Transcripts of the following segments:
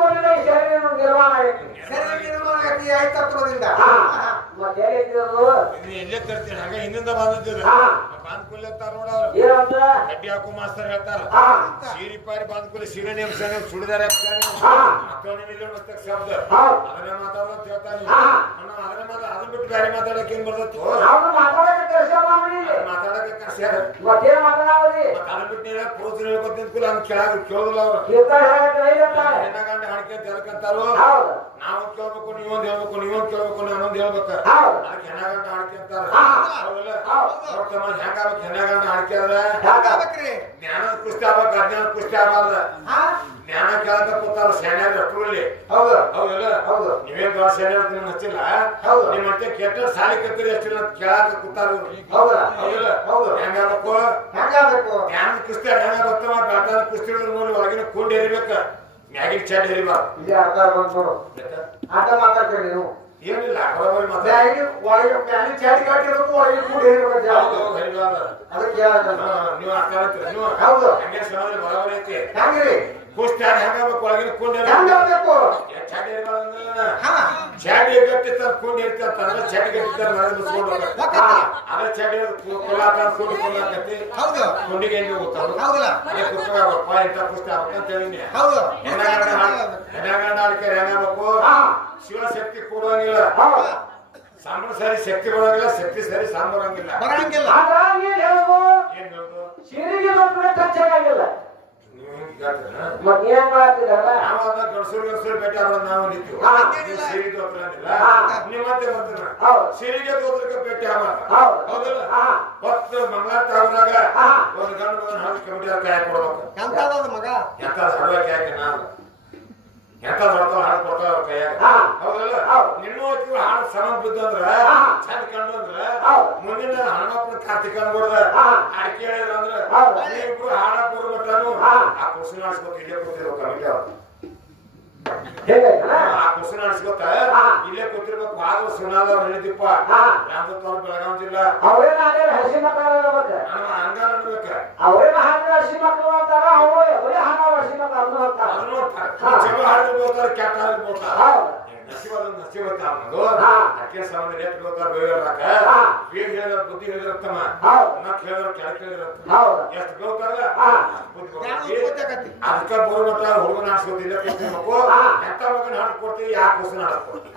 ಕೂಡಲೇ ಶರೀರ ನಿರ್ಮಾಣ ಆಗೈತಿ. ಶರೀರ ನಿರ್ಮಾಣ ಆಗೈತಿ 5 ತತ್ವದಿಂದ. ಮತ್ತೆ ಹೇಳಿದ್ರು ಎಲ್ಲೇ ತರ್ತೀನಿ ಹಾಗೆ ಹಿಂದಿಂದ ಬಂದಿದ್ದಿಲ್ಲ ಬಾಂದ್ಕೂಲಿ ಅಂತಾರ ನೋಡ ಅವ್ರು ಏನಂತ ಗಡ್ಡಿ ಹಾಕೋ ಮಾಸ್ತರ್ ಹೇಳ್ತಾರ ಸೀರಿ ಪಾರಿ ಬಾಂದ್ಕೂಲಿ ಸೀರೆ ನೇಮ್ಸಾನೆ ಸುಡಿದಾರ ಶಬ್ದ ಅದನ್ನೇ ಮಾತಾಡೋದು ಹೇಳ್ತಾನೆ ಅದನ್ನೇ ಅದನ್ನ ಬಿಟ್ಟು ಬೇರೆ ಮಾತಾಡಕ್ಕೆ ಏನ್ ಬರ್ತತ್ತು ಮಾತಾಡಕ್ಕೆ ಕರ್ಸ್ಯಾರ ಅದನ್ನ ಬಿಟ್ಟು ಪುರುಷರು ಹೇಳ್ಕೊತಿದ್ಕೂಲ ಅವ್ನು ಕೇಳೋದಿಲ್ಲ ಅವ್ರು ಹೆಣ್ಣಗಂಡ ಹಾಡ್ಕೊಂತ ಹೇಳ್ಕಂತಾರು ನಾವ್ ಕೇಳ್ಬೇಕು ನೀವೊಂದ್ ಹೇಳ್ಬೇಕು ನೀವೊಂದ್ ಕೇಳ್ಬೇಕು ನಾನೊಂದ್ ಹೇಳ್ಬೇಕ ಅದಕ್ಕೆ ಹೆಣ್ಣಗಂಡ ಹಾಡ್ಕೊಂತಾರ ಹೆಂಗಾಗ್ಬೇಕು ಹೆಣ್ಣಗಂಡ ಹಾಡ್ಕ್ಯಾರ ಜ್ಞಾನದ ಕುಸ್ತಿ ಆಗ್ಬೇಕು ಅಜ್ಞಾನ ಕುಸ್ತಿ ಆಗ್ಬಾರ್ದ ಜ್ಞಾನ ಕೇಳಕ ಕೂತಾರ ಶಾಣ್ಯಾರ ಅಷ್ಟರಲ್ಲಿ ಹೌದಲ್ಲ ನೀವೇನ್ ದೊಡ್ಡ ಶಾಣ್ಯಾರ ನಿಮ್ಗೆ ಹಚ್ಚಿಲ್ಲ ನಿಮ್ ಮತ್ತೆ ಕೆಟ್ಟ ಸಾಲಿ ಕತ್ತೀರಿ ಅಷ್ಟಿಲ್ಲ ಕೇಳಾಕ ಕೂತಾರ ಹೆಂಗಾಗಬೇಕು ಜ್ಞಾನದ ಕುಸ್ತಿ ಹೆಂಗ ಗೊತ್ತವ ಬೆಳತಾನ ಕುಸ್ತಿ ನೋಡಿ ಒಳಗಿನ ಕೂಡಿ ಎರಿಬೇಕ ಮ್ಯಾಗಿನ ಚಡ್ ಎರಿಬಾರ್ದು ಆಟ ಮಾತಾಡ್ತೀರಿ ನೀವು ಏನಿಲ್ಲ ಬರೋಬರಿ ನೀವು ಅರ್ಥ ನೀವು ಹಂಗೆ ಸಮಾಜ ಬರೋಬರಿ ಐತಿ ಕುಸ್ತಿ ಹೆಂಗಾಗಬೇಕು ಒಳಗಿನ ಕೂಡಿ ಚಾಡಿ ಗಟ್ಟಿರ್ತಾರ ಕೂಡಿ ಇರ್ತಾರ ಚಾಡಿ ಗಟ್ಟಿರ್ತಾರ ಮುಸ್ಕೊಂಡು ಅದ ಚಾಡಿ ಕೂಡಿ ಕೊಂಡಾಕತಿ ಕುಂಡಿಗೆ ಎಣ್ಣೆ ಹೋಗ್ತಾವ ಅದೇ ಕುಸ್ತಾಗಪ್ಪ ಇಂಥ ಕುಸ್ತಿ ಆಗ್ಬೇಕಂತ ಹೇಳಿನಿ ಹೆಣ್ಣಗಂಡ ಆಡ್ತಾರೆ ಹೆಂಗಾಗಬೇಕು ಶಿವಶಕ್ತಿ ಕೊಡುವಂಗಿಲ್ಲ ಸಾಂಬಾರ್ ಸರಿ ಶಕ್ತಿ ಕೊಡಂಗಿಲ್ಲ ಶಕ್ತಿ ಸರಿ ಸಾಂಬಾರ್ ಹಂಗಿಲ್ಲ ಏನ್ ಹೇಳುದು ಗಣಸೂರು ಭೇಟಿ ಆಗೋದು ನಾವು ನಿಂತೀವಿ ಸಿರಿಗೆ ತೋತ್ರನಿಲ್ಲ ನಿಮ್ಮತ್ತೆ ಬರ್ತೀರ ಸಿರಿಗೆ ತೋತ್ರಕ್ಕೆ ಭೇಟಿ ಆಗೋದು ಹೌದಲ್ಲ ಹೊತ್ತು ಮಂಗಳಾರ ತಾವರಾಗ ಒಂದು ಗಂಡು ಒಂದು ಹಾಕಿ ಕಮಿಟಿ ಕಾಯಿ ಕೊಡ್ಬೇಕು ಮಗ ಎಂತದ ಹಡುವ ಕಾಯಕ ನಾನು ಎಂತದ ಹೊಡ್ತಾವ ಹಾಡು ಕೊಡ್ತಾವ ಅವ್ರ ಕೈಯಾಗ ಹೌದಲ್ಲ ನಿನ್ನೂ ಹಾಡು ಸಮ ಬಿದ್ದಂದ್ರ ಚಂದ ಕಂಡು ಅಂದ್ರ ಮುಂದಿನ ಹಣಮಕ್ಕಳ ಕಾರ್ತಿಕ ಅನ್ಬೋದ ಹಾಡು ಕೇಳಿದ್ರ ಅಂದ್ರ ಇಬ್ರು ಹಾಡ ಕೊಡ್ಬಿಟ್ಟನು ಆ ಕುರ್ಸಿ ಮಾಡಿಸ್ಬೇಕು ಇಲ್ಲೇ ಕೂತಿರ್ಬೇಕು ಕಮಿಟಿ ಅವ್ರು ಆ ಕುರ್ಸಿ ನಡೆಸ್ಕೊತ ಇಲ್ಲೇ ಕೂತಿರ್ಬೇಕು ಆದ್ರೂ ಸುನಾದವ್ರು ಹೇಳಿದಿಪ್ಪ ರಾಮದತ್ತವ್ರು ಬೆಳಗಾವಿ ಜಿಲ್ಲಾ ಹಂಗ ಅನ್ಬೇಕ ಚಲೋ ಹಾಡಿದ್ರು ಬೋತಾರ ಕೆಟ್ಟ ಹಾಡಿದ್ರು ಬೋತಾರ ನಸಿವತ್ತ ಅನ್ನೋದು ಅಕ್ಕೆ ಸಂಬಂಧ ರೇಟ್ ಬೋತಾರ ಬೇಗ ಏನ್ ಹೇಳಿದ್ರ ಬುದ್ಧಿ ಹೇಳಿರತ್ತಮ್ಮ ನಕ್ ಹೇಳಿದ್ರ ಕೆಳಕ್ ಹೇಳಿರತ್ತ ಎಷ್ಟು ಬೋತಾರಲ್ಲ ಅದಕ್ಕ ಬರೋಮಟ್ಟ ಹುಡುಗನ ಆಡ್ಸ್ಕೊತಿಲ್ಲ ಕೂತಿರ್ಬೇಕು ಎಂತ ಮಗನ ಹಾಡು ಕೊಡ್ತೀವಿ ಯಾಕೆ ಕುಸನ ಹಾಡಕ್ ಕೊಡ್ತೀವಿ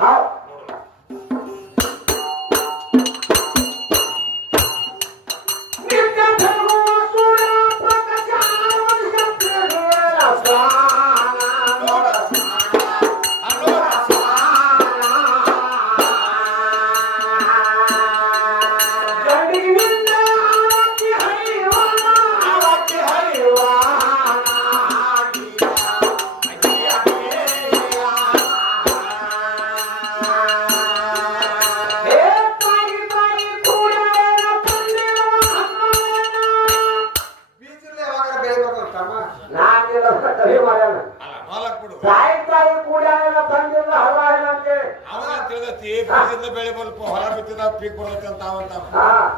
ಬೆಳೆ ಬಲ್ಪ ಹೊಲ ಬಿತ್ತಿದ ಪೀಕ್ ಬರುತ್ತೆ ಅಂತ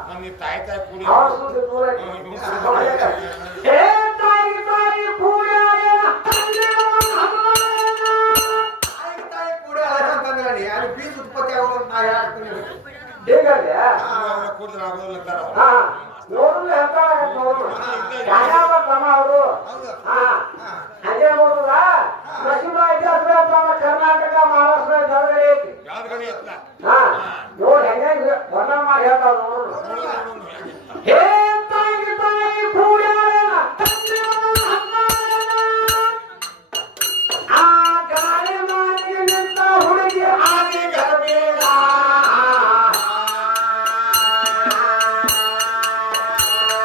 ನಮ್ಗೆ ತಾಯಿ ತಾಯಿ ಕೂಡಿ ಬೀಜ ಉತ್ಪತ್ತಿ ಆಗೋದು ನಾ ಹೇಳ್ತೀನಿ ಕೂಡಿದ್ರೆ ಆಗೋದಿಲ್ಲ ಕರ್ನಾಟಕ ಮಹಾರಾಷ್ಟ್ರ ನೋಡಿ ಹೆಂಗ ವರ್ಣ ಮಾಡಿ ಹೇಳ್ತಾವ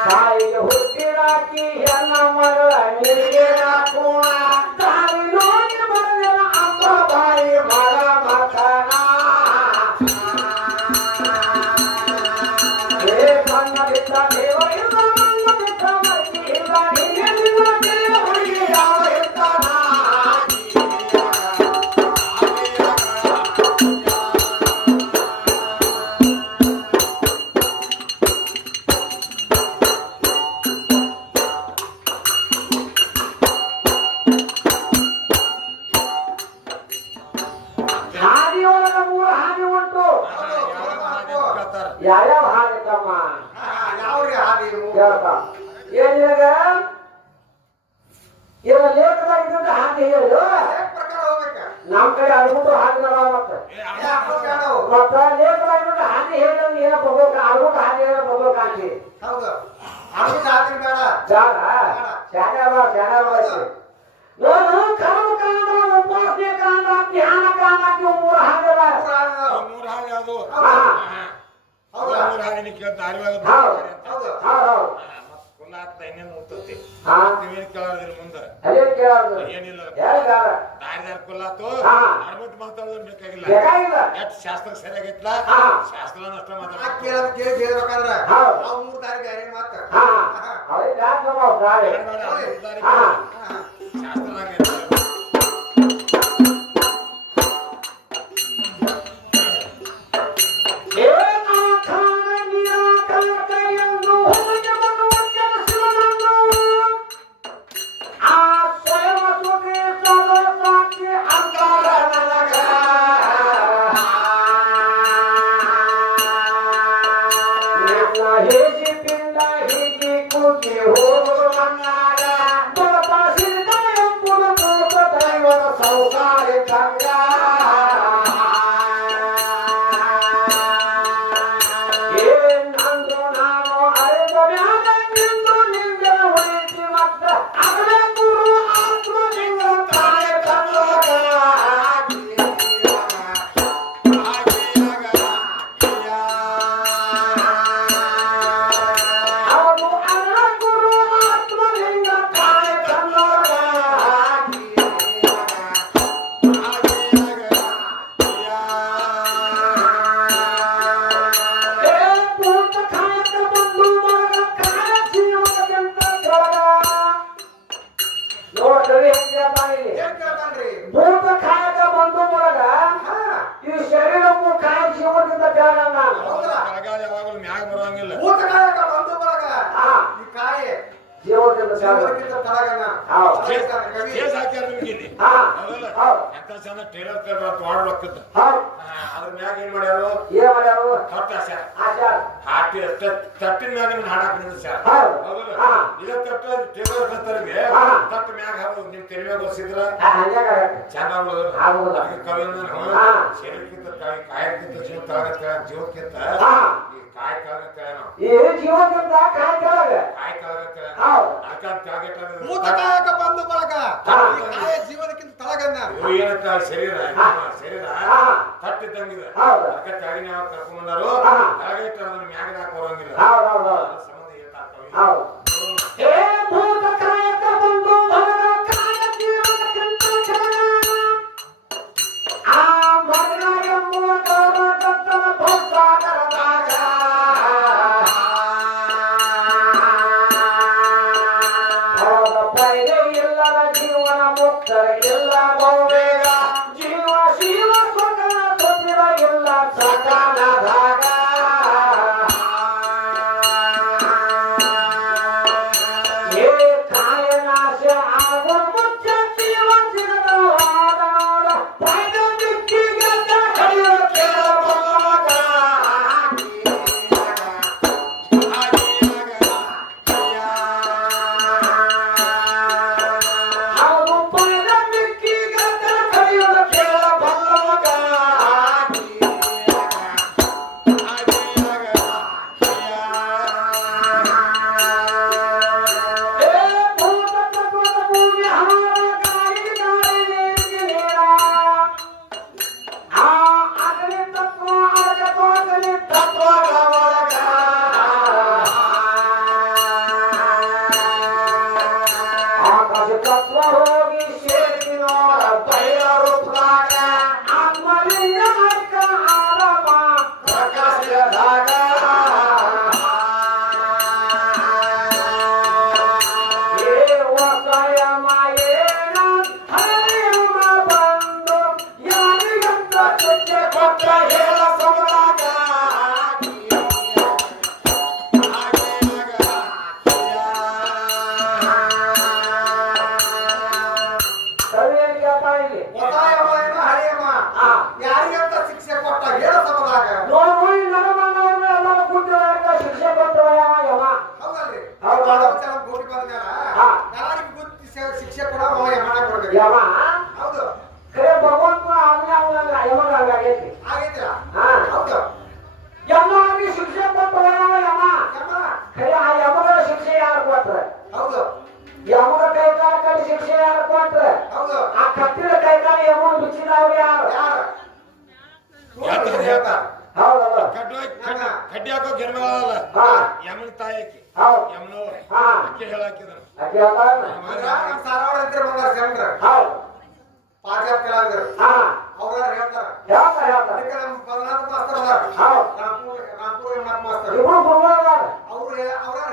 ತಾಯಿಗೆ ಹುಟ್ಟಿರಾಕಿ ಹೆಣ್ಣ ಮಗಳ ನಿನಗೆ ಕೋಣ ಯಾವ್ಯಾವ ಹಾಡಿತ್ತಮ್ಮ ಯಾವ್ರಿ ಹಾದಿ ಇವು? ಕೇಳ್ತಾ ಏನಿವಾಗ ಇವಾಗ ಲೇಖದಾಗ ಇದ್ದ ಹಾಗೆ ಹೇಳು ಯಾವ ಪ್ರಕಾರ ಹೋಗ್ಬೇಕ? ನಮ್ ಕಡೆ ಅಳ್ಬಿಟ್ಟು ಹಾಡಿದಾರ ಮತ್ತೆ ಮತ್ತ ಲೇಖದಾಗ ಇದ್ದ ಹಾಗೆ ಹೇಳಿ ಏನ ಬರ್ಬೇಕು ಅಳ್ಬಿಟ್ಟು ಹಾಗೆ ಹೇಳ ಬರ್ಬೇಕು ಹಾಕಿ ಹೌದು ಅಳ್ಬಿಟ್ಟು ಹಾದಿ ಬೇಡ. ಜಾಗ ಶಾನೆ ನೋಡು ಕರ್ಮ ಕಾಂಡ ಉಪಾಸನೆ ಕಾಂಡ ಧ್ಯಾನ ಕಾಂಡ ಇವು ಮೂರು ಹಾಗಲ್ಲ ಮೂರು ಹಾಗೆ ಯಾವುದು ಹೌದಾ? ಮೂರು ಹಾಗೆ ನೀ ಕೇಳ್ತಾ ಅರಿವಾಗ ಹೌದು ಹೌದು ಕುಲ್ಲ ಆಗ್ತಾ ಇನ್ನೇನು ಓದ್ತತಿ ಹಾ ನೀವೇನ್ ಕೇಳೋದಿಲ್ಲ ಮುಂದೆ ಅದೇ ಕೇಳೋದು ಏನಿಲ್ಲ ಯಾರಿಗಾರ ದಾರಿದಾರ ಕುಲ್ಲಾತು ಹಾ. ಅರ್ಬಿಟ್ಟು ಮಾತಾಡೋದು ಬೇಕಾಗಿಲ್ಲ ಬೇಕಾಗಿಲ್ಲ ಎಷ್ಟು ಶಾಸ್ತ್ರ ಸರಿಯಾಗೈತ್ಲ ಹಾ. ಶಾಸ್ತ್ರ ಅಷ್ಟ ನಾ ಮಾತಾಡ ಕೇಳೋದ್ ಕೇಳಿ ಹೇಳ್ಬೇಕಂದ್ರ ಹೌದು. ನಾವು ಮೂರು ದಾರಿ ಬೇರೆ ಮಾತ. ಹಾ ಅವ್ರಿಗೆ ಯಾಕೆ ನಾವು ದಾರಿ ಹಾ ಶಾಸ್ತ್ರದಾಗ ಏನ್ ಕೇಳ್ತಾನ್ರಿ? ಭೂತ ಕಾಯಕ ಬಂದು ಮೂಲಕ ಈ ಶರೀರಕ್ಕೂ ಕಾಯ ಜೀವನದಿಂದ ಜಾಗ ನಾನು ಹೌದಾ? ಕೆಳಗಾಲ ಯಾವಾಗಲೂ ಮ್ಯಾಗ ಬರೋಂಗಿಲ್ಲ ಭೂತಕಾಯಕ ಬಂದು ಬರಗ ಹಾ ಈ ಕಾಯಿ ಜೀವನದಿಂದ ಜಾಗ ಜೀವನಕ್ಕಿಂತ ತಳಗನ. ಹೌದು. ಹೇಳ್ತಾನೆ ಕವಿ. ಕೇಸ್ ಹಾಕ್ಯಾರ ನಿಮ್ಗೆ ಇಲ್ಲಿ ಹಾ ಹೌದಲ್ಲ ಹೌದು ಎಂತ ಚಂದ ಟೇಲರ್ ಕರ್ರ ವಾರ್ಡ್ ರೊಕ್ಕದ ಹೌದು ಅದ್ರ ಮ್ಯಾಗ ಏನ್ ಮಾಡ್ಯಾರು ಏನ್ ಮಾಡ್ಯಾರು ತೊಟ್ಟ ಹಾಸ್ಯಾರ ಆಚಾರ ಹಾಕಿ ತಟ್ಟಿನ ಮ್ಯಾಗ ನಿಮ್ಗೆ ಹಾಡಾಕ ನಿಂದ್ಸ್ಯಾರ ಹೌದು. ಹೌದಲ್ಲ ಹಾ. ಇದ ತಟ್ಟ ಟೇಲರ್ ಕರ್ತರಿಗೆ ಹಾ. ತಟ್ಟ ಮ್ಯಾಗ ಹಾಕೋದು ನಿಮ್ ತೆಲಿ ಮ್ಯಾಗ ಒರ್ಸಿದ್ರ ಹಂಗಾಗ ಚಂದ ಆಗೋದು ಆಗೋದಿಲ್ಲ. ಅದಕ್ಕೆ ಕವಿಯನ್ನ ಹಾ. ಶರೀರಕ್ಕಿಂತ ಕಾಯಕ್ಕಿಂತ ಜೀವ ತಳಗ ಜೀವಕ್ಕಿಂತ ಹಾ. ಈ ಕಾಯ ತಳಗ ನಾವು ಈ ಜೀವನದಿಂದ ಕಾಯ ಕೆಳಗ ಕಾಯ ತಳಗ ಹೌದು. ಅದಕ್ಕೆ ಕೆಳಗೆ ಭೂತಕಾಯಕ ಬಂದು ಬರಗ ಹಾ. ಈ ಕಾಯ ಜೀವನಕ್ಕಿಂತ ತಳಗನ. ಏನಂತ ಶರೀರ ಹಾ. ಶರೀರ ಹಾ. ತಟ್ಟಿದ್ದಂಗಿದೆ ಹೌದು. ಅದಕ್ಕೆ ತೆಳಗಿನ ಯಾವ ಕರ್ಕೊಂಡ್ ಬಂದಾರು ಹಾ. ಕೆಳಗೆ ಇಟ್ಟು ಅದನ್ನ ಮ್ಯಾಗ ಹಾಕಿ ಬರೋಂಗಿಲ್ಲ ಹೌದು ಹೌದು ಹೌದು ಅದ್ರ ಸಂಬಂಧ ಹೇಳ್ತಾ ಕವಿ. ಹೌದು ಏ ಭೂತ ಕಾಯಕ ಬಂದು ಹೊರಗ ಕಾಯ ಜೀವನಕ್ಕಿಂತ ಕೆಳಗ ಆ ಮರಣ ಎಂಬುವ ಗೌರವದತ್ತನ ಭಕ್ತಾಗರದಾಗ ಭವದ ಪೈದೆ ಇಲ್ಲದ ಜೀವನ ಮುಕ್ತರ ಇಲ್ಲ ಬಹುಬೇಗ ಜೀವ ಶಿವ ಸುಖನ ತೊಂದಿರ ಇಲ್ಲ ಸಕಾಲದಾಗ ಏ ಕಾಯನಾಶ ಆಗೋ ಮುಚ್ಚ ಜೀವ ಸಿಗದ ಹೋದ ನೋಡ ಪೈದ ದಿಕ್ಕಿಗೆ ಕಡಿಯೋ ಕೇಳಬಹುದಾಗ ಅವರು ಪೈದ ದಿಕ್ಕಿಗೆ ಕಡಿಯೋ ಕೇಳಬಹುದಾಗ ಏ ಭೂತ ತತ್ವದ ಭೂಮಿ ಹಾರ ಗಾಳಿ ಗಾಳಿ ನೀರಿಗೆ ನೀರ ಆ ಅಗ್ನಿ ತತ್ವ ಅಗತೋಗಲಿ ತತ್ವದ ಒಳಗ ಆಕಾಶ ತತ್ವ ಹೋಗಿ ಸೇರಿ ನೋಡ ಬೈರ ರೂಪದಾಗ ಆತ್ಮಲಿಂಗ ಅರ್ಕ ಆರಮ ಪ್ರಕಾಶದಾಗ ಏ ವಸಯಮ ಏನ ಹರಿಯಮ ಬಂದು ಯಾರಿಗಂತ ಚುಚ್ಚೆ ಕೊಟ್ಟ ಹೇಳ ಸಮದಾಗ ಕವಿಯಲ್ಲಿ ಕೇಳ್ತಾ ಇಲ್ಲಿ ಒತ್ತಾಯಮ ಹರಿಯಮ್ಮ ಹಾ. ಯಾರಿಗಂತ ಶಿಕ್ಷೆ ಕೊಟ್ಟ ಹೇಳ ಸಮದಾಗ ನೋಡು ಈ ನರಮಣ್ಣವ್ರನ್ನ ಎಲ್ಲರೂ ಮುಚ್ಚಿದವ್ರು ಯಾರು ಹೌದಲ್ಲ ಕಡ್ಡಿ ಹಾಕೋ ಗಿರ್ಮಲ್ಲ ಹಾ ಯಮನ ತಾಯಕಿ ಹೌದು ಯಮನವ್ರ ಹಾ ಅಕ್ಕಿ ಹೇಳಾಕಿದ್ರು ಅಕ್ಕಿ ಹೇಳ್ತಾರ ಸಾರವಾಡ ಅಂತ ಬಂದಾರ ಚಂದ್ರ ಹೌದು ಪಾಜಾಬ್ ಕಲಾವಿದರು ಹಾ ಅವ್ರ ಹೇಳ್ತಾರ ಹೇಳ್ತಾರ ಅದಕ್ಕೆ ನಮ್ಮ ಪದನಾಥ ಮಾಸ್ತರ್ ಅದಾರ ಹೌದು ರಾಮ್ಪುರ ಯಮನಾಥ ಮಾಸ್ತರ್ ಇಬ್ರು ಗುರುಗಳದಾರ ಅವ್ರ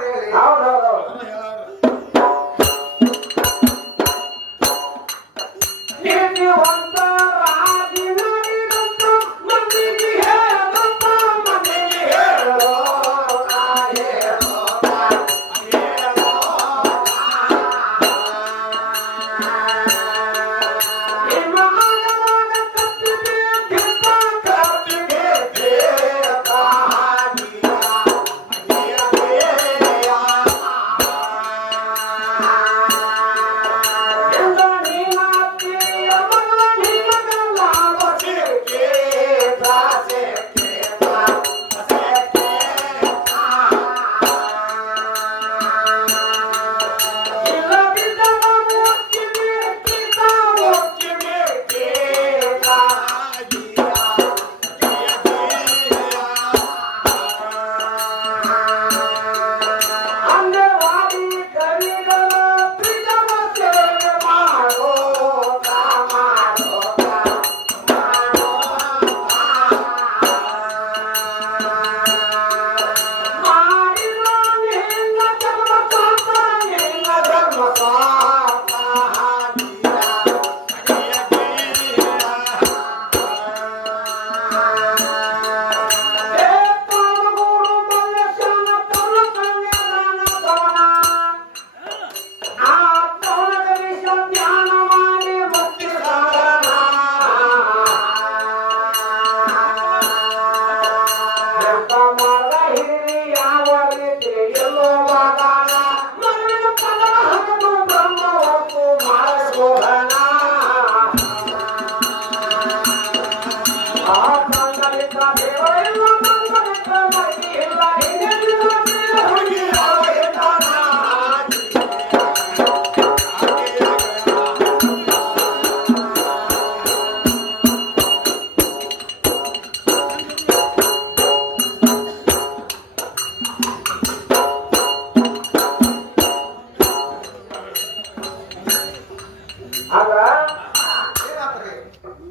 ಹೇಳಿ ಹೌದು ಹೌದು ಹೌದು ನೀತಿವಂತ ರಾಜಿನಾಡಿದಂತ ಮಂದಿಗೆ ಹೇಳದಂತ ಮಂದಿಗೆ ಹೇಳೋ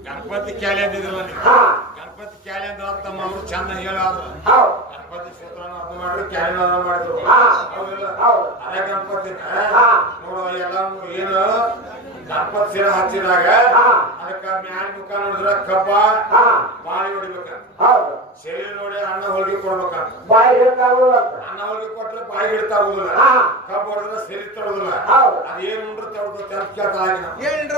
ಗಣಪತಿ ಕ್ಯಾಲೆ ಅಂದಿದ್ರಲ್ಲ ನೀವು ಹಾ ಗಣಪತಿ ಕ್ಯಾಲೆ ಅಂದ್ರೆ ತಮ್ಮ ಅವರು ಚಂದ ಹೇಳಾದ್ರು ಹೌದು ಗಣಪತಿ ಕ್ಷೇತ್ರನ ಅರ್ಥ ಮಾಡಿದ್ರು ಕ್ಯಾಲೆನ ಅರ್ಥ ಮಾಡಿದ್ರು ಹಾ ಹೌದಿಲ್ಲ ಹೌದು ಅದೇ ಗಣಪತಿನ ಹಾ ನೋಡುವ ಎಲ್ಲ ಏನು ಗಣಪತಿ ಸಿರ ಹಚ್ಚಿದಾಗ ಹಾ ಅದಕ್ಕ ಮ್ಯಾಲ ಮುಖ ನೋಡಿದ್ರ ಕಬ್ಬ ಹಾ ಬಾಳಿ ಹೊಡಿಬೇಕಂತ ಹೌದು ಶರೀರ ನೋಡಿ ಅನ್ನ ಹೋಳಿಗೆ ಕೊಡ್ಬೇಕಂತ ಬಾಯಿ ಹಿಡ್ತಾಗುಲ್ಲ ಅನ್ನ ಹೋಳಿಗೆ ಕೊಟ್ರೆ ಬಾಯಿ ಹಿಡ್ತಾಗುದಿಲ್ಲ ಹಾ ಕಬ್ಬು ಹೊಡೆದ್ರೆ ಸರಿ ತಡುದಿಲ್ಲ ಹೌದು ಅದೇನು ಉಂಡ್ರೆ ತಡ್ದು ಅಂತ ಕೇಳ್ತಾಗಿ ನಾವು ಏನ್ರ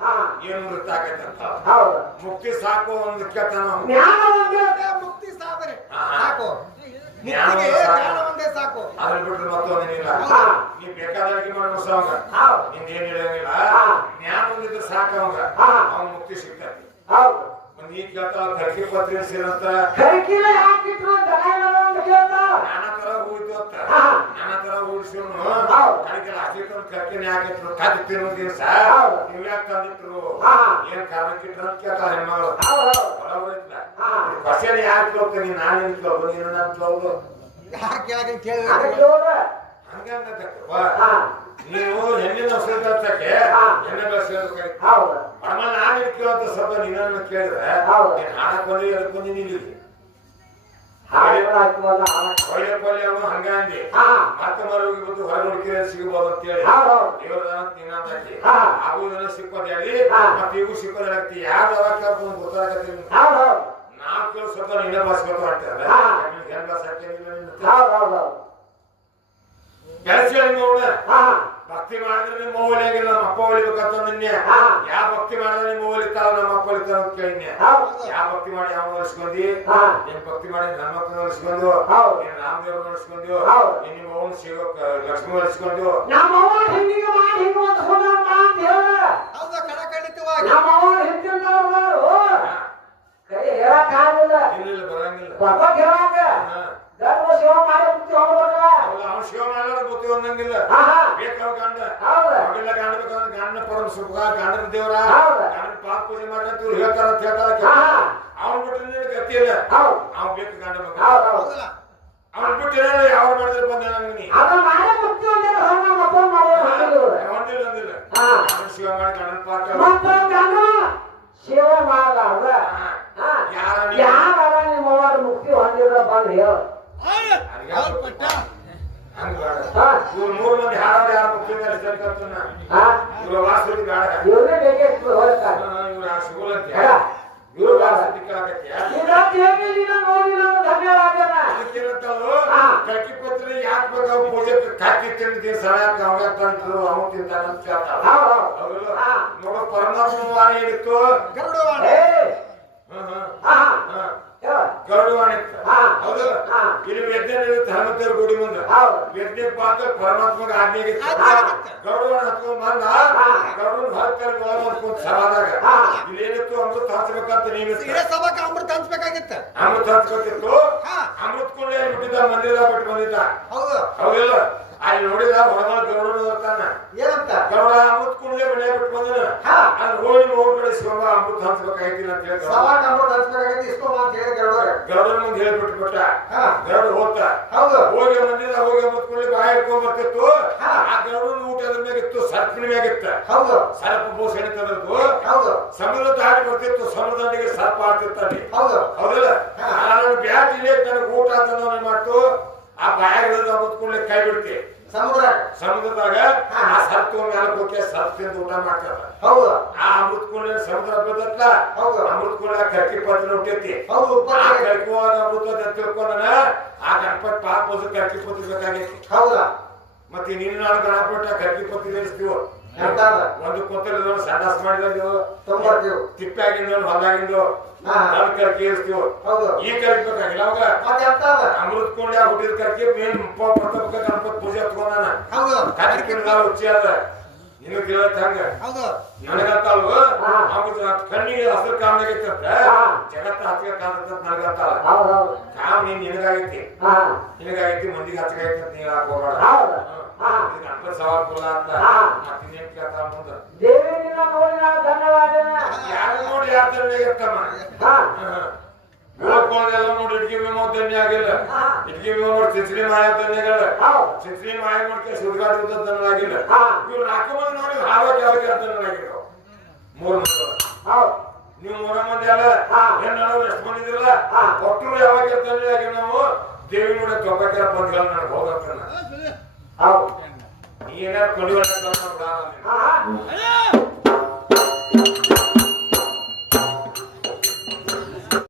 ಹಾ ಏನು ಉಂಡ್ರೆ ಆಗೈತೆ ಅಂತ ಹೌದು ಮುಕ್ತಿ ಸಾಕು ಒಂದು ಕೇಳ್ತಾನ ಜ್ಞಾನ ಒಂದು ಮುಕ್ತಿ ಸಾಧನೆ ಹಾ. ಸಾಕು ಜ್ಞಾನ ಮುಕ್ತಿಗೆ ಸಾಕು. ಜ್ಞಾನ ಒಂದೇ ಸಾಕು ಅದ್ರ ಬಿಟ್ರೆ ಮತ್ತೊಂದೇನಿಲ್ಲ ಹಾ ನೀ ಬೇಕಾದಾಗಿ ಮಾಡೋ ಸಾವಂಗ ಹೌದು ನಿಂದೇನ್ ಹೇಳಂಗಿಲ್ಲ ಹಾ. ಜ್ಞಾನ ಒಂದಿದ್ರೆ ಸಾಕವಂಗ ಹಾ. ಅವ್ನ ಮುಕ್ತಿ ಸಿಗ್ತೈತಿ ಹೌದು ಒಂದ್ ಈಗ ಕೇಳ್ತಾವ ಕರ್ಕಿ ಪತ್ರಿ ಸೇರಂತ ಕರಿಕಿಲ ಹಾಕಿಟ್ರು ಜನ ಅಂತ ಕೇಳ್ತಾರ ನಾನಾ ತರ ಹೋಯ್ತು ಅಂತ ಹಾ. ನಾನಾ ತರ ಓಡಿಸಿವ್ನು ಹೌದು. ಕಡಿಕೆಲ್ಲ ಹಸಿಟ್ಟು ಕರ್ಕಿನ ಹಾಕಿಟ್ರು ಕಾತಿ ತಿನ್ನೋ ದಿವಸ ಹೌದು. ನೀವ್ ಯಾಕೆ ತಂದಿಟ್ರು ಹಾ. ಏನ್ ಕಾರಣಕ್ಕಿಟ್ರು ಅಂತ ಕೇಳ್ತಾರ ಹೆಣ್ಮಗಳು ಹೌದು ಹೌದು ಬರೋಬರ್ ಐತ್ಲ ಹಾ. ಕ್ವಶನ್ ಯಾಕೆ ಕೇಳ್ತೀನಿ ನಾನು ಏನ್ ಕೇಳೋದು ನೀನು ನಾನು ಕೇಳೋದು ಯಾಕೆ ಕೇಳಕ್ಕೆ ಅದಕ್ಕೆ ಕೇಳಿದ್ರೆ ಹೋದ್ರೆ ಹಂಗಂಗತ್ತಪ್ಪ ಹಾ ನೀವು ಹೆಣ್ಣಿನ ಹೊಸ ಕಲ್ಸಕ್ಕೆ ಹಾ. ಹೆಣ್ಣೆ ಬೆಳೆಸೋದಕ್ಕೆ ಹೌದು ಆಮೇಲೆ ನಾನು ಕೇಳೋಂತ ಶಬ್ದ ನೀನನ್ನ ಕೇಳಿದ್ರೆ ಹೌದು. ನೀನ್ ಹಾಡಕ್ ಬಂದಿ ಅದಕ್ಕೆ ಬಂದಿ ನೀನು ಹಾಗೆ ಹಾಕಿವಲ್ಲ ಒಳ್ಳೆ ಪಲ್ಯ ಅವನು ಹಂಗ ಅಂದಿ ಹಾ ಮತ್ತೆ ಮರವಿಗೆ ಬಂದು ಹೊರ ನೋಡ್ಕಿರ ಸಿಗಬಹುದು ಅಂತ ಹೇಳಿ ಹೌದು ಹೌದು ದೇವರ ನೀನಾಗಿ ಹಾ. ಆಗುದನ್ನ ಸಿಕ್ಕೋದ್ ಹೇಳಿ ಹಾ. ಮತ್ತೆ ಈಗೂ ಸಿಕ್ಕೋದ್ ಹೇಳಕ್ತಿ ಯಾರು ಅವಾಗ ಕೇಳ್ಕೊಂಡು ಗೊತ್ತಾಗತ್ತೀನಿ ಹೌದು ಹೌದು ನಾವ್ ಕೇಳೋ ಶಬ್ದ ನೀನೇ ಬಾಸ್ಬೇಕು ಅಂತಾರೆ ಹಾ. ಹೆಣ್ ಬಾಸಕ್ಕೇನಿಲ್ಲ ಹೌದು ಹೌದು ಹೌದು ಕೆಲಸ ಹೇಳಿ ನೋಡ ಹಾ ಭಕ್ತಿ ಮಾಡಿದ್ರೆ ನಿಮ್ಮ ಮೌಲ್ಯಾಗಿಲ್ಲ ನಮ್ಮ ಅಪ್ಪ ಹೊಲಿಬೇಕಂತ ನಿನ್ನೆ ಹಾ. ಯಾವ ಭಕ್ತಿ ಮಾಡಿದ್ರೆ ನಿಮ್ಮ ಹೊಲಿತಾರ ನಮ್ಮ ಅಪ್ಪ ಹೊಲಿತಾರ ಅಂತ ಕೇಳಿದ್ನೆ ಹೌದು ಯಾವ ಭಕ್ತಿ ಮಾಡಿ ಯಾವ ಹೊಲಿಸ್ಕೊಂಡಿ ಹಾ ಏನ್ ಭಕ್ತಿ ಮಾಡಿ ನನ್ನ ಮಕ್ಕಳು ಹೊಲಿಸ್ಕೊಂಡು ಹೌದು. ಏನ್ ರಾಮದೇವ್ರ ಹೊಲಿಸ್ಕೊಂಡು ಹೌದು. ಏನ್ ನಿಮ್ಮ ಅವನು ಶಿವ ಲಕ್ಷ್ಮಿ ಹೊಲಿಸ್ಕೊಂಡು ನಮ್ಮ ಅವ್ವ ಹಿಂದಿಗೆ ಮಾಡಿ ಹಿಂಗೆ ಓದಿಸ್ಕೊಂಡ ಅಂತ ಹೇಳ ಹೌದಾ ಖಡಖಂಡಿತವಾಗಿ ನಮ್ಮ ಅವ್ವ ಹಿಂದಿನವ್ರು ಕೈ ಹೇಳಕ್ ಆಗಲ್ಲ ಇಲ್ಲ ಬರಂಗಿಲ್ಲ ಪಾಪ ಹೇಳಾಕ ಹಾ. ಗರ್ಭ ಶಿವ ಮಾಡಿ ಮುಕ್ತಿ ಹೋಗ್ಬೇಕ ಅವ್ನು ಶಿವ ಮಾಡೋದು ಗೊತ್ತಿ ಒಂದಂಗಿಲ್ಲ ಬೇಕಾವ ಗಂಡ ಅವೆಲ್ಲ ಗಂಡ ಬೇಕಂದ್ರೆ ಗಂಡನ ಪರಮ ಸುಖ ಗಂಡನ ದೇವರ ಗಂಡನ ಪಾಪ ಪೂಜೆ ಮಾಡಿ ಅಂತ ಹೇಳ್ತಾರ ಅಂತ ಹೇಳ್ತಾರ ಅವ್ನು ಬಿಟ್ಟರೆ ಗತಿ ಇಲ್ಲ ಅವ್ನು ಬೇಕು ಗಂಡ ಬೇಕು ಅವ್ನು ಬಿಟ್ಟು ಯಾವ ಮಾಡಿದ್ರೆ ಬಂದ ನಮ್ಗೆ ಹೊಂದಿಲ್ಲ ಶಿವ ಮಾಡಿ ಗಂಡನ ಪಾಠ ಶಿವ ಮಾಡಲಾರ್ದ ಯಾರ ನಿಮ್ಮವ್ರ ಮುಕ್ತಿ ಹೊಂದಿದ್ರ ಬಂದು ಹೇಳ ಇವ್ರು 3 ಮಂದಿ ಹಾಡೋದು ಯಾರು ಮುಕ್ತಿ ಮೇಲೆ ಸೇರ್ಕೊಳ್ತಾನ ಇವ್ರ ವಾಸತಿ ಬೇಡ ಇವ್ರೇ ಬೇಕಿತ್ತು ಹೋಗ್ತಾರೆ ಇವ್ರ ಸಿಗೋಲ್ಲ ಇವ್ರು ವಾಸತಿ ಕೇಳಕತ್ಯ ಕಟ್ಟಿ ಪತ್ರಿ ಯಾಕೆ ಬೇಕು ಅವ್ರು ಪೂಜೆ ಕಟ್ಟಿ ತಿಂದಿದ್ದೀನಿ ಸಹಾಯಕ ಅವಾಗ ತಂದ್ರು ಅವ್ನು ತಿಂತಾನ ಅಂತ ಕೇಳ್ತಾರ ನೋಡೋ ಪರಮಾತ್ಮ ವಾಣಿ ಏನಿತ್ತು ಗರುಡವಾಣಿ ಗರುಡವಾಣಿ ಹೌದು ಇಲ್ಲಿ ಯಜ್ಞ ನಡೆಯುತ್ತೆ ಹನುಮಂತರ ಗುಡಿ ಮುಂದೆ ಯಜ್ಞ ಪಾತ್ರ ಪರಮಾತ್ಮಗೆ ಆಜ್ಞೆಗೆ ಗರುಡವಾಣಿ ಹತ್ಕೊಂಡ್ ಬಂದ ಗರುಡನ ಹೊರತಾರೆ ಒಳಗೆ ಹತ್ಕೊಂಡ್ ಸಭಾದಾಗ ಇಲ್ಲೇನಿತ್ತು ಅಮೃತ ಹಚ್ಬೇಕಂತ ನೇಮಿಸ್ತಾರೆ ಸಭಾಕ ಅಮೃತ ಹಂಚ್ಬೇಕಾಗಿತ್ತ ಅಮೃತ ಹಚ್ಕೊತಿತ್ತು ಅಮೃತ ಕೊಂಡೇ ಬಿಟ್ಟಿದ್ದ ಮಂದಿರ ಬಿಟ್ಟು ಬಂದಿದ್ದ ಹೌದು ಹೌದಿಲ್ಲ ಅಲ್ಲಿ ನೋಡಿದ ಹೊರಗಡೆ ಗರುಡ ಬರ್ತಾನ ಏನಂತ ಗರುಡ ಅಮೃತ ಕೊಂಡೇ ಮನೆ ಬಿಟ್ಟು ಬಂದನ ಅಲ್ಲಿ ಹೋಗಿ ಹೋಗ್ಬೇಡಿ ಶಿವ ಅಮೃತ ಹಂಚ್ಬೇಕಾಗಿದ್ದೀನಿ ಅಂತ ಹೇಳಿ ಸಭಾಕ ಅಮೃತ ಹಂಚ್ಬೇಕಾಗಿತ್ತು ಇಸ್ಕೊಂಬ ಅಂತ ಹೇಳಿ ಗರುಡನ ಮುಂದೆ ಹೇಳ್ಬಿಟ್ಟು ಬಿಟ್ಟ ಗರುಡ ಹೋಗ್ತ ಹೌದು ಹೋಗಿ ಮಂದಿರ ಹೋಗಿ ಅಮೃತ ಕೊಂಡಿ ಬಾಯಿ ಹಿಡ್ಕೊಂಡ್ ಬರ್ತಿತ್ತು ಆ ಗರುಡನ ಊಟ ಅದ್ರ ಮ್ಯಾಗಿತ್ತು ಸರ್ಪಿನ ಮ್ಯಾಗಿತ್ತ ಹೌದು ಸರ್ಪ ಬೋಸ್ ಎಣಿತದದ್ದು ಹೌದು ಸಮುದ್ರ ದಾಟಿ ಬರ್ತಿತ್ತು ಸಮುದ್ರ ದಂಡಿಗೆ ಸರ್ಪ ಆಡ್ತಿತ್ತ ಅಲ್ಲಿ ಹೌದು ಹೌದಿಲ್ಲ ನಾನು ಬ್ಯಾಟ್ ಇಲ್ಲಿ ನನಗೆ ಊಟ ಅಂತ ಮಾಡ್ತು ಆ ಬಾಯಾಗಿರೋದು ಅಮೃತ್ಕೊಂಡ್ಲೆ ಕೈ ಬಿಡ್ತಿ ಸಮುದ್ರದಾಗ ಆ ಸರ್ಪ ಮ್ಯಾಲಕ್ ಹೋಗಿ ಸರ್ಪ ತಿಂದು ಊಟ ಮಾಡ್ತಾರ ಹೌದು ಆ ಅಮೃತ್ಕೊಂಡ್ಲೆ ಸಮುದ್ರ ಬದತ್ಲ ಹೌದು ಅಮೃತ್ಕೊಂಡ್ಲೆ ಕರ್ಕಿ ಪತ್ರ ಹುಟ್ಟೈತಿ ಹೌದು ಆ ಕರ್ಕಿ ಒಳಗ ಅಮೃತ ತಿಳ್ಕೊಂಡನ ಆ ಗಣಪತಿ ಪಾಪ ಹೋದ ಕರ್ಕಿ ಪತ್ರ ಬೇಕಾಗೈತಿ ಹೌದಾ ಮತ್ತೆ ನೀನು ನಾನು ಗಣಪಟ್ಟ ಕರ್ಕಿ ಪತ್ರ ಬೆಳೆಸ್ತೀವ ಒಂದು ಕೊತ್ತಲ ಸಂಡಾಸ್ ಮಾಡಿದ್ರು ತಿಪ್ಪಾಗಿಂದ ಹೊಲಾಗಿಂದು ನಾನು ಕರ್ಕಿ ಇರ್ತೀವ ಈ ಕರ್ಕಿ ಬೇಕಾಗಿಲ್ಲ ಅವಾಗ ಅಮೃತ ಕೊಂಡ್ಯ ಹುಟ್ಟಿದ ಕರ್ಕಿ ಮೇನ್ ಪ್ರಥಮ ಗಣಪತಿ ಪೂಜೆ ಹತ್ಕೊಂಡಾನ ಕರ್ಕಿ ಹುಚ್ಚಿ ಅದ ನಿನ್ನ ಕೇಳತ್ ಹಂಗ ನನಗಂತಲ್ವ ಕಣ್ಣಿಗೆ ಹಸಿರು ಕಾಮನಾಗೈತಂತ ಜಗತ್ತ ಹಚ್ಚಿಗೆ ಕಾಣತ್ತ ನನಗಂತಲ್ಲ ಕಾಮ್ ನೀನ್ ನಿನಗಾಗೈತಿ ಮಂದಿಗೆ ಹಚ್ಚಗೈತಿ ಅಂತ ನೀನ್ ಹಾಕೋಬೇಡ ಗಣಪತಿ ಸವಾಲ್ ಕೊಲ್ಲ ಅಂತ ಮತ್ತಿನ್ನೇನ್ ಕೇಳ್ತಾರ ಮುಂದ ಯಾರು ನೋಡಿ ಯಾರ ದಂಡ ಇರ್ತಮ್ಮ ಎಲ್ಲ ನೋಡಿ ಇಟ್ಕಿ ವಿಮೋ ದಂಡ ಆಗಿಲ್ಲ ಇಟ್ಕಿ ವಿಮೋ ನೋಡಿ ಚಿತ್ರಿ ಮಾಯ ದಂಡಗಳ ಚಿತ್ರಿ ಮಾಯ ನೋಡ್ಕೆ ಸುಡ್ಗಾಡಿದ ದಂಡ ಆಗಿಲ್ಲ ಇವ್ರು 4 ಮಂದಿ ನೋಡಿ ಹಾರೋಕೆ ಯಾವ್ದಕ್ಕೆ ದಂಡ ಆಗಿಲ್ಲ 3 ಮಂದಿ ನೀವು 3 ಮಂದಿ ಅಲ್ಲ ಹೆಣ್ಣು ಎಷ್ಟು ಮಂದಿ ಇದಿರಲ್ಲ ಒಟ್ಟರು ಯಾವಾಗ ದಂಡ ಆಗಿ ನಾವು ದೇವಿ ನೋಡಿ ತೊಬ್ಬಕ್ಕೆಲ್ಲ ಬಂದ್ಗಲ್ಲ ನನಗೆ ಹೋಗತ್ತ ನೀ ಏನಾರು ಕೊಂಡಿವಾಡ